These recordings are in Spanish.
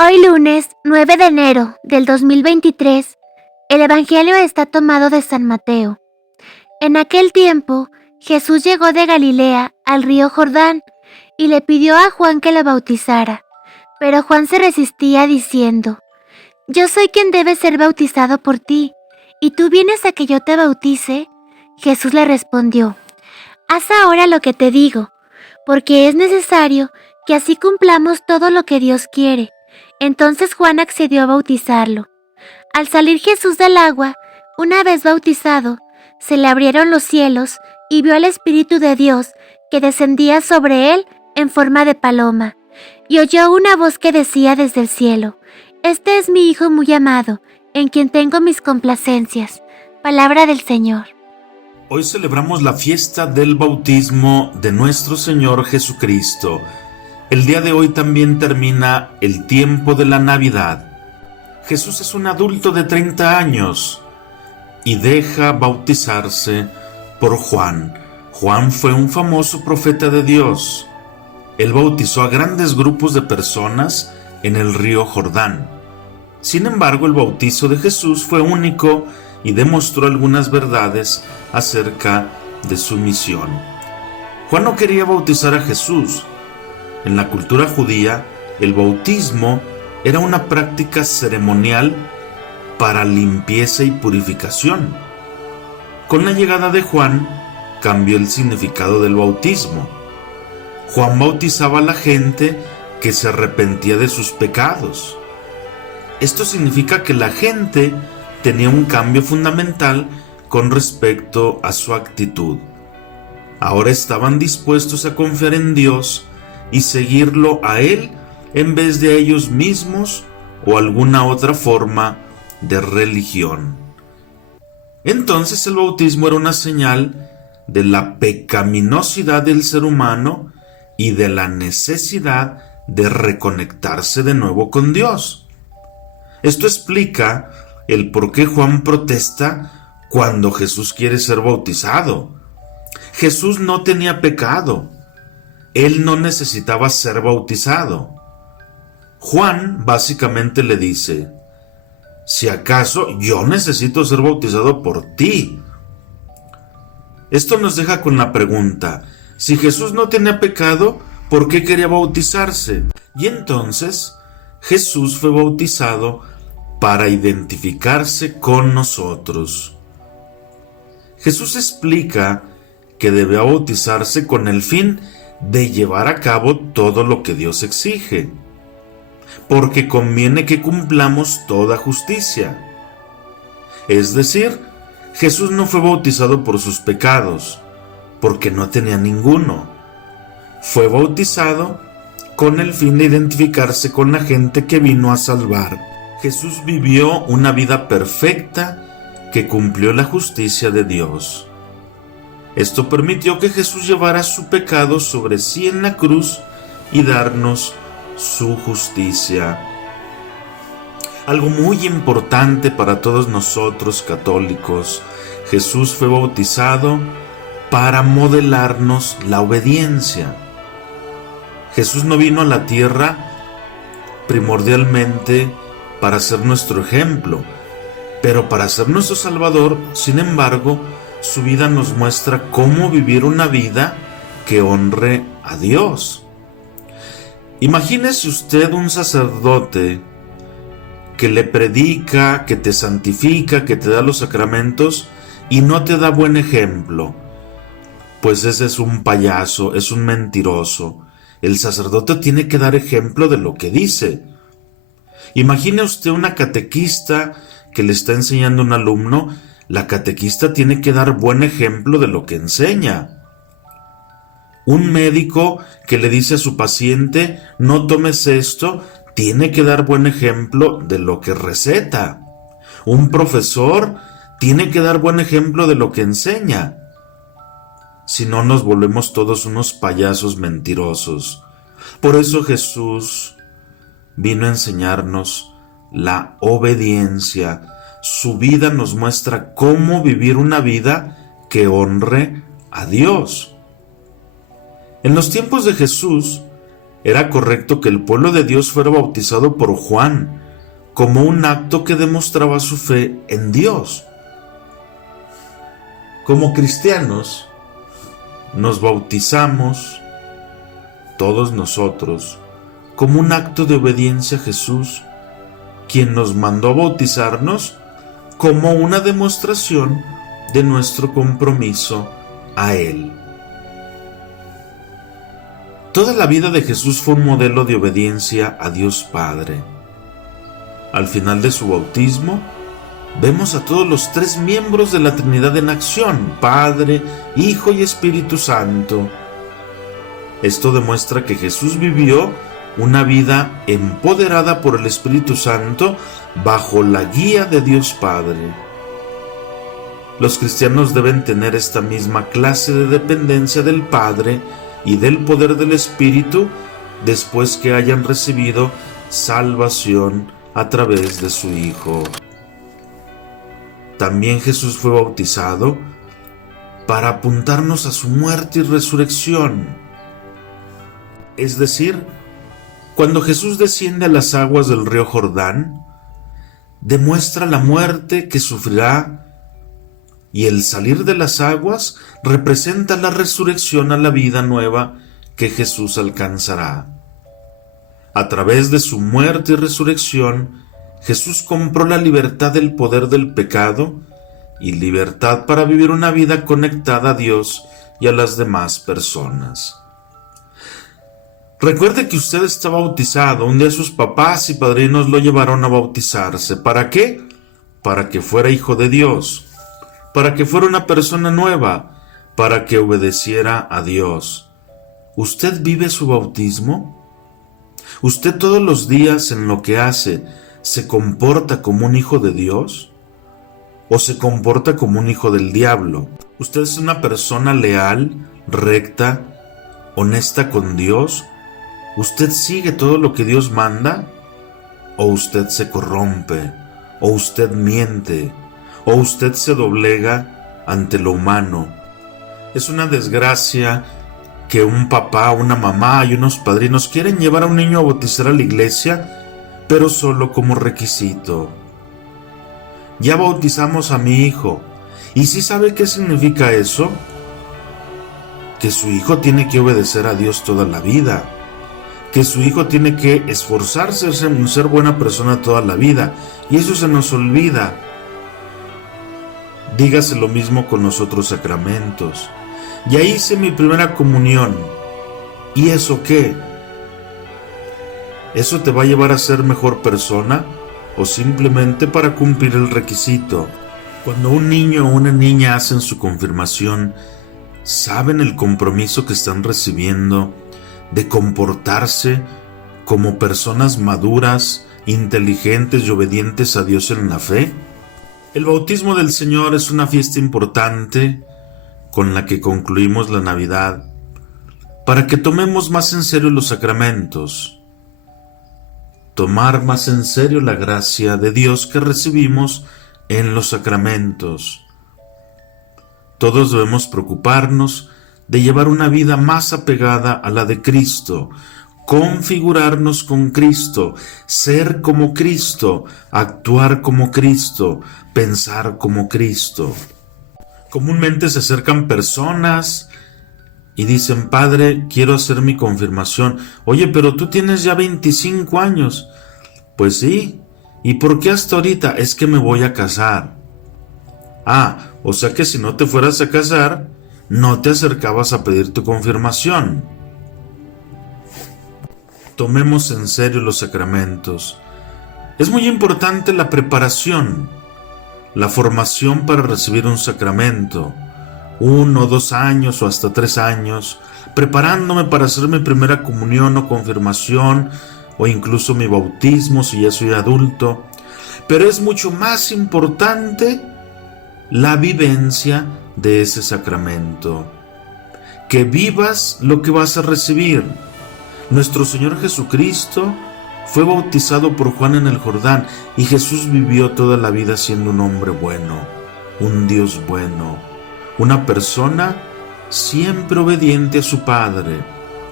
Hoy lunes 9 de enero del 2023, el Evangelio está tomado de San Mateo. En aquel tiempo, Jesús llegó de Galilea al río Jordán y le pidió a Juan que lo bautizara. Pero Juan se resistía diciendo: «Yo soy quien debe ser bautizado por ti, ¿y tú vienes a que yo te bautice?». Jesús le respondió: «Haz ahora lo que te digo, porque es necesario que así cumplamos todo lo que Dios quiere». Entonces Juan accedió a bautizarlo. Al salir Jesús del agua, una vez bautizado, se le abrieron los cielos y vio al Espíritu de Dios que descendía sobre él en forma de paloma, y oyó una voz que decía desde el cielo: «Este es mi Hijo muy amado, en quien tengo mis complacencias». Palabra del Señor. Hoy celebramos la fiesta del bautismo de nuestro Señor Jesucristo. El día de hoy también termina el tiempo de la Navidad. Jesús es un adulto de 30 años y deja bautizarse por Juan. Juan fue un famoso profeta de Dios. Él bautizó a grandes grupos de personas en el río Jordán. Sin embargo, el bautizo de Jesús fue único y demostró algunas verdades acerca de su misión. Juan no quería bautizar a Jesús. En la cultura judía, el bautismo era una práctica ceremonial para limpieza y purificación. Con la llegada de Juan, cambió el significado del bautismo. Juan bautizaba a la gente que se arrepentía de sus pecados. Esto significa que la gente tenía un cambio fundamental con respecto a su actitud. Ahora estaban dispuestos a confiar en Dios y seguirlo a Él en vez de a ellos mismos o alguna otra forma de religión. Entonces el bautismo era una señal de la pecaminosidad del ser humano y de la necesidad de reconectarse de nuevo con Dios. Esto explica el por qué Juan protesta cuando Jesús quiere ser bautizado. Jesús no tenía pecado. Él no necesitaba ser bautizado. Juan básicamente le dice: si acaso yo necesito ser bautizado por ti. Esto nos deja con la pregunta: si Jesús no tenía pecado, ¿por qué quería bautizarse? Y entonces Jesús fue bautizado para identificarse con nosotros. Jesús explica que debe bautizarse con el fin de llevar a cabo todo lo que Dios exige, porque conviene que cumplamos toda justicia. Es decir, Jesús no fue bautizado por sus pecados, porque no tenía ninguno. Fue bautizado con el fin de identificarse con la gente que vino a salvar. Jesús vivió una vida perfecta que cumplió la justicia de Dios. Esto permitió que Jesús llevara su pecado sobre sí en la cruz y darnos su justicia. Algo muy importante para todos nosotros católicos: Jesús fue bautizado para modelarnos la obediencia. Jesús no vino a la tierra primordialmente para ser nuestro ejemplo, pero para ser nuestro Salvador. Sin embargo, su vida nos muestra cómo vivir una vida que honre a Dios. Imagínese usted un sacerdote que le predica, que te santifica, que te da los sacramentos y no te da buen ejemplo. Pues ese es un payaso, es un mentiroso. El sacerdote tiene que dar ejemplo de lo que dice. Imagine usted una catequista que le está enseñando a un alumno. La catequista tiene que dar buen ejemplo de lo que enseña. Un médico que le dice a su paciente: no tomes esto, tiene que dar buen ejemplo de lo que receta. Un profesor tiene que dar buen ejemplo de lo que enseña. Si no, nos volvemos todos unos payasos mentirosos. Por eso Jesús vino a enseñarnos la obediencia. Su vida nos muestra cómo vivir una vida que honre a Dios. En los tiempos de Jesús, Era correcto que el pueblo de Dios fuera bautizado por Juan, como un acto que demostraba su fe en Dios. Como cristianos, nos bautizamos, todos nosotros, como un acto de obediencia a Jesús, quien nos mandó a bautizarnos como una demostración de nuestro compromiso a Él. Toda la vida de Jesús fue un modelo de obediencia a Dios Padre. Al final de su bautismo, vemos a todos los tres miembros de la Trinidad en acción: Padre, Hijo y Espíritu Santo. Esto demuestra que Jesús vivió una vida empoderada por el Espíritu Santo bajo la guía de Dios Padre. Los cristianos deben tener esta misma clase de dependencia del Padre y del poder del Espíritu después que hayan recibido salvación a través de su Hijo. También Jesús fue bautizado para apuntarnos a su muerte y resurrección. Es decir, cuando Jesús desciende a las aguas del río Jordán, demuestra la muerte que sufrirá, y el salir de las aguas representa la resurrección a la vida nueva que Jesús alcanzará. A través de su muerte y resurrección, Jesús compró la libertad del poder del pecado y libertad para vivir una vida conectada a Dios y a las demás personas. Recuerde que usted está bautizado. Un día sus papás y padrinos lo llevaron a bautizarse. ¿Para qué? Para que fuera hijo de Dios, para que fuera una persona nueva, para que obedeciera a Dios. ¿Usted vive su bautismo? ¿Usted todos los días en lo que hace se comporta como un hijo de Dios? ¿O se comporta como un hijo del diablo? ¿Usted es una persona leal, recta, honesta con Dios? ¿Usted sigue todo lo que Dios manda? ¿O usted se corrompe? ¿O usted miente? ¿O usted se doblega ante lo humano? Es una desgracia que un papá, una mamá y unos padrinos quieren llevar a un niño a bautizar a la iglesia, pero solo como requisito. Ya bautizamos a mi hijo. ¿Y sí sabe qué significa eso? Que su hijo tiene que obedecer a Dios toda la vida, que su hijo tiene que esforzarse en ser buena persona toda la vida, y eso se nos olvida. Dígase lo mismo con los otros sacramentos. Ya hice mi primera comunión. ¿Y eso qué? ¿Eso te va a llevar a ser mejor persona o simplemente para cumplir el requisito? Cuando un niño o una niña hacen su confirmación, ¿saben el compromiso que están recibiendo de comportarse como personas maduras, inteligentes y obedientes a Dios en la fe? El bautismo del Señor es una fiesta importante con la que concluimos la Navidad, para que tomemos más en serio los sacramentos, tomar más en serio la gracia de Dios que recibimos en los sacramentos. Todos debemos preocuparnos de llevar una vida más apegada a la de Cristo, configurarnos con Cristo, ser como Cristo, actuar como Cristo, pensar como Cristo. Comúnmente se acercan personas y dicen: Padre, quiero hacer mi confirmación. Oye, pero tú tienes ya 25 años. Pues sí. ¿Y por qué hasta ahorita? Es que me voy a casar. Ah, o sea que si no te fueras a casar, no te acercabas a pedir tu confirmación. Tomemos en serio los sacramentos. Es muy importante la preparación, la formación para recibir un sacramento. 1, 2 años o hasta 3 años, preparándome para hacer mi primera comunión o confirmación, o incluso mi bautismo si ya soy adulto. Pero es mucho más importante la vivencia de ese sacramento. Que vivas lo que vas a recibir. Nuestro Señor Jesucristo fue bautizado por Juan en el Jordán, y Jesús vivió toda la vida siendo un hombre bueno, un Dios bueno, una persona siempre obediente a su Padre.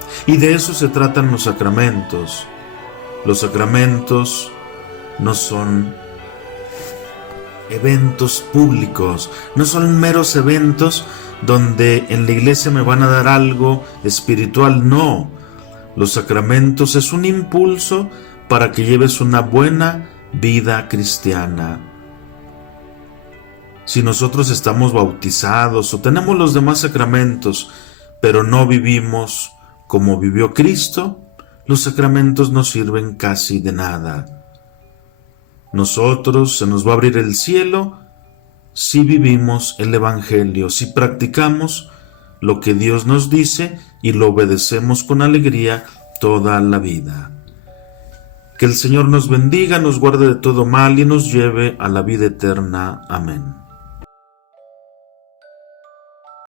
Y de eso se tratan los sacramentos. Los sacramentos no son eventos públicos, no son meros eventos donde en la iglesia me van a dar algo espiritual, no. Los sacramentos es un impulso para que lleves una buena vida cristiana. Si nosotros estamos bautizados o tenemos los demás sacramentos, pero no vivimos como vivió Cristo, los sacramentos no sirven casi de nada. Nosotros se nos va a abrir el cielo si vivimos el Evangelio, si practicamos lo que Dios nos dice y lo obedecemos con alegría toda la vida. Que el Señor nos bendiga, nos guarde de todo mal y nos lleve a la vida eterna. Amén.